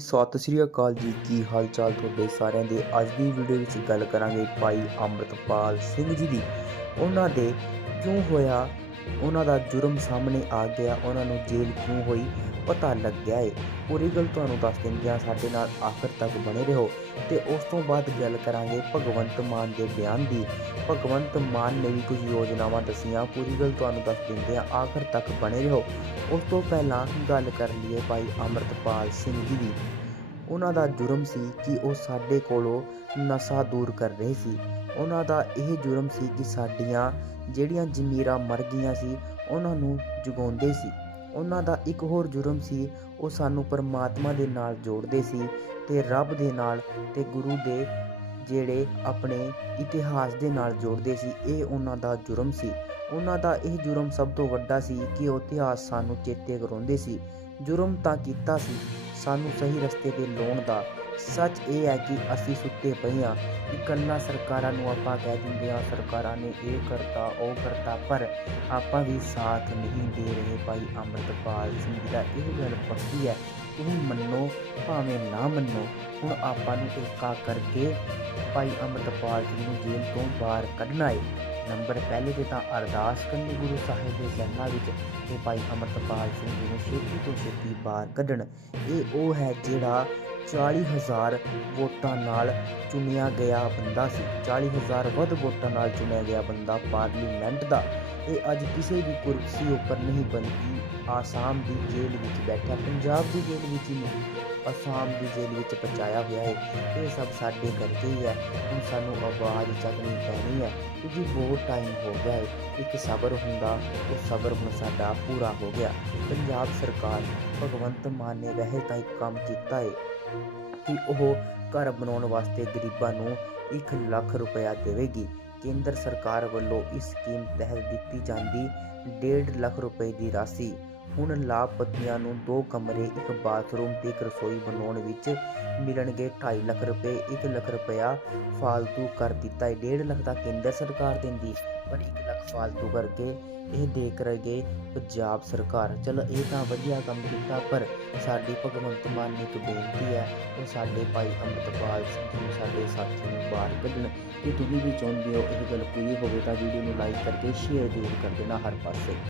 ਸਤਿ ਸ੍ਰੀ ਅਕਾਲ ਜੀ, ਕੀ ਹਾਲ ਚਾਲ ਤੁਹਾਡੇ ਸਾਰਿਆਂ ਦੇ? ਅੱਜ ਦੀ ਵੀਡੀਓ ਵਿੱਚ ਗੱਲ ਕਰਾਂਗੇ ਭਾਈ ਅੰਮ੍ਰਿਤਪਾਲ ਸਿੰਘ ਜੀ ਦੀ। ਉਹਨਾਂ ਦੇ ਕਿਉਂ ਹੋਇਆ ਉਹਨਾਂ ਦਾ ਜੁਰਮ ਸਾਹਮਣੇ ਆ ਗਿਆ, ਉਹਨਾਂ ਨੂੰ ਜੇਲ੍ਹ ਕਿਉਂ ਹੋਈ? ਪਤਾ ਲੱਗਿਆ ਏ। ਪੂਰੀ ਗੱਲ ਤੁਹਾਨੂੰ ਦੱਸ ਦਿੰਦੇ ਹਾਂ, ਸਾਡੇ ਨਾਲ ਆਖਰ ਤੱਕ ਬਣੇ ਰਹੋ। ਤੇ ਉਸ ਤੋਂ ਬਾਅਦ ਗੱਲ ਕਰਾਂਗੇ ਭਗਵੰਤ ਮਾਨ ਦੇ ਬਿਆਨ ਦੀ। ਭਗਵੰਤ ਮਾਨ ਨੇ ਵੀ ਕੁਝ ਯੋਜਨਾਵਾਂ ਦੱਸੀਆਂ, ਪੂਰੀ ਗੱਲ ਤੁਹਾਨੂੰ ਦੱਸ ਦਿੰਦੇ ਹਾਂ, ਆਖਰ ਤੱਕ ਬਣੇ ਰਹੋ। ਉਸ ਤੋਂ ਪਹਿਲਾਂ ਗੱਲ ਕਰ ਲਈਏ ਭਾਈ ਅੰਮ੍ਰਿਤਪਾਲ ਸਿੰਘ ਜੀ ਦੀ। ਉਹਨਾਂ ਦਾ ਜੁਰਮ ਸੀ ਕਿ ਉਹ ਸਾਡੇ ਕੋਲੋਂ ਨਸ਼ਾ ਦੂਰ ਕਰ ਰਹੇ ਸੀ। ਉਹਨਾਂ ਦਾ ਇਹ ਜੁਰਮ ਸੀ ਕਿ ਸਾਡੀਆਂ ਜਿਹੜੀਆਂ ਜ਼ਮੀਰਾਂ ਮਰ ਗਈਆਂ ਸੀ, ਉਹਨਾਂ ਨੂੰ ਜਗਾਉਂਦੇ ਸੀ। ਉਹਨਾਂ ਦਾ ਇੱਕ ਹੋਰ ਜੁਰਮ ਸੀ, ਉਹ ਸਾਨੂੰ ਪਰਮਾਤਮਾ ਦੇ ਨਾਲ ਜੋੜਦੇ ਸੀ ਤੇ ਰੱਬ ਦੇ ਨਾਲ ਤੇ ਗੁਰੂ ਦੇ ਜਿਹੜੇ ਆਪਣੇ ਇਤਿਹਾਸ ਦੇ ਨਾਲ ਜੋੜਦੇ ਸੀ, ਇਹ ਉਹਨਾਂ ਦਾ ਜੁਰਮ ਸੀ। ਉਹਨਾਂ ਦਾ ਇਹ ਜੁਰਮ ਸਭ ਤੋਂ ਵੱਡਾ ਸੀ ਕਿ ਉਹ ਇਤਿਹਾਸ ਸਾਨੂੰ ਚੇਤੇ ਕਰਾਉਂਦੇ ਸੀ। ਜੁਰਮ ਤਾਂ ਕੀਤਾ ਸੀ, ਸਾਨੂੰ ਸਹੀ ਰਸਤੇ ਤੇ ਲਾਉਣ ਦਾ ਸੱਚ ਇਹ ਹੈ ਕਿ ਅਸੀਂ ਸੁੱਤੇ ਪਏ ਹਾਂ ਇਕੱਲਾ ਸਰਕਾਰਾਂ ਨੂੰ ਆਪਾਂ ਕਹਿ ਦਿੰਦੇ ਹਾਂ, ਸਰਕਾਰਾਂ ਨੇ ਇਹ ਕਰਤਾ, ਉਹ ਕਰਤਾ, ਪਰ ਆਪਾਂ ਵੀ ਸਾਥ ਨਹੀਂ ਦੇ ਰਹੇ ਭਾਈ ਅੰਮ੍ਰਿਤਪਾਲ ਸਿੰਘ ਜੀ ਦਾ। ਇਹ ਗੱਲ ਪੱਕੀ ਹੈ, ਤੁਸੀਂ ਮੰਨੋ, ਭਾਵੇਂ ਨਾ ਮੰਨੋ, ਹੁਣ ਆਪਾਂ ਨੂੰ ਏਕਾ ਕਰਕੇ ਭਾਈ ਅੰਮ੍ਰਿਤਪਾਲ ਜੀ ਨੂੰ ਜੇਲ੍ਹ ਤੋਂ ਬਾਹਰ ਕੱਢਣਾ ਹੈ ਨੰਬਰ ਪਹਿਲੇ ਤੇ ਤਾਂ ਅਰਦਾਸ ਕਰਨੀ ਗੁਰੂ ਸਾਹਿਬ ਦੇ ਚਰਨਾਂ ਵਿੱਚ ਕਿ ਭਾਈ ਅੰਮ੍ਰਿਤਪਾਲ ਸਿੰਘ ਜੀ ਨੂੰ ਛੇਤੀ ਤੋਂ ਛੇਤੀ ਬਾਹਰ ਕੱਢਣ। ਇਹ ਉਹ ਹੈ ਜਿਹੜਾ 40000 ਵੋਟਾਂ ਨਾਲ ਚੁਣਿਆ ਗਿਆ ਬੰਦਾ ਸੀ। 40000 ਵੱਧ ਵੋਟਾਂ ਨਾਲ ਚੁਣਿਆ ਗਿਆ ਬੰਦਾ ਪਾਰਲੀਮੈਂਟ ਦਾ। ਇਹ ਅੱਜ ਕਿਸੇ ਵੀ ਕੁਰਸੀ ਉੱਪਰ ਨਹੀਂ ਬਲਕਿ ਆਸਾਮ ਦੀ ਜੇਲ੍ਹ ਵਿੱਚ ਬੈਠਾ, ਪੰਜਾਬ ਦੀ ਜੇਲ੍ਹ ਵਿੱਚ ਹੀ ਨਹੀਂ, ਆਸਾਮ ਦੀ ਜੇਲ੍ਹ ਵਿੱਚ ਪਹੁੰਚਾਇਆ ਹੋਇਆ ਹੈ। ਇਹ ਸਭ ਸਾਡੇ ਕਰਕੇ ਹੀ ਹੈ। ਹੁਣ ਸਾਨੂੰ ਆਵਾਜ਼ ਚੱਕਣੀ ਪੈਣੀ ਹੈ ਕਿਉਂਕਿ ਬਹੁਤ ਟਾਈਮ ਹੋ ਗਿਆ ਹੈ। ਇੱਕ ਸਬਰ ਹੁੰਦਾ, ਉਹ ਸਬਰ ਹੁਣ ਸਾਡਾ ਪੂਰਾ ਹੋ ਗਿਆ। ਪੰਜਾਬ ਸਰਕਾਰ ਭਗਵੰਤ ਮਾਨ ਨੇ ਵੈਸੇ ਤਾਂ ਇੱਕ ਕੰਮ ਕੀਤਾ ਹੈ। ਕਿ ਉਹ ਘਰ ਬਣਾਉਣ ਵਾਸਤੇ ਗਰੀਬਾਂ ਨੂੰ 1 ਲੱਖ ਰੁਪਇਆ ਦੇਵੇਗੀ। ਕੇਂਦਰ ਸਰਕਾਰ ਵੱਲੋਂ ਇਸ ਸਕੀਮ ਤਹਿਤ ਦਿੱਤੀ ਜਾਂਦੀ 1.5 ਲੱਖ ਰੁਪਏ ਦੀ ਰਾਸ਼ੀ ਹੁਣ ਲਾਭਪਤੀਆਂ ਨੂੰ ਦੋ ਕਮਰੇ, ਇੱਕ ਬਾਥਰੂਮ ਤੇ ਇੱਕ ਰਸੋਈ ਬਣਾਉਣ ਵਿੱਚ ਮਿਲਣਗੇ 2.5 ਲੱਖ ਰੁਪਏ 1 ਲੱਖ ਰੁਪਇਆ ਫਾਲਤੂ ਕਰ ਦਿੱਤਾ ਹੈ। 1.5 ਲੱਖ ਦਾ ਕੇਂਦਰ ਸਰਕਾਰ ਦਿੰਦੀ, ਪਰ 1 ਲੱਖ ਫਾਲਤੂ ਕਰਕੇ ਇਹ ਦੇਖ ਕਰੇਗੇ ਪੰਜਾਬ ਸਰਕਾਰ। ਚਲੋ ਇਹ ਤਾਂ ਵਧੀਆ ਕੰਮ ਕੀਤਾ, ਪਰ ਸਾਡੀ ਭਗਵੰਤ ਮਾਨ ਨੇ ਇੱਕ ਬੇਨਤੀ ਹੈ, ਉਹ ਸਾਡੇ ਭਾਈ ਅੰਮ੍ਰਿਤਪਾਲ ਸਿੰਘ ਨੂੰ, ਸਾਡੇ ਸਾਥੀ ਨੂੰ ਬਾਹਰ ਕੱਢਣ। ਜੇ ਤੁਸੀਂ ਵੀ ਚਾਹੁੰਦੇ ਹੋ ਇਹ ਗੱਲ ਪੂਰੀ ਹੋਵੇ ਤਾਂ ਵੀਡੀਓ ਨੂੰ ਲਾਈਕ ਕਰਕੇ ਸ਼ੇਅਰ ਜ਼ਰੂਰ ਕਰ ਦੇਣਾ ਹਰ ਪਾਸੇ।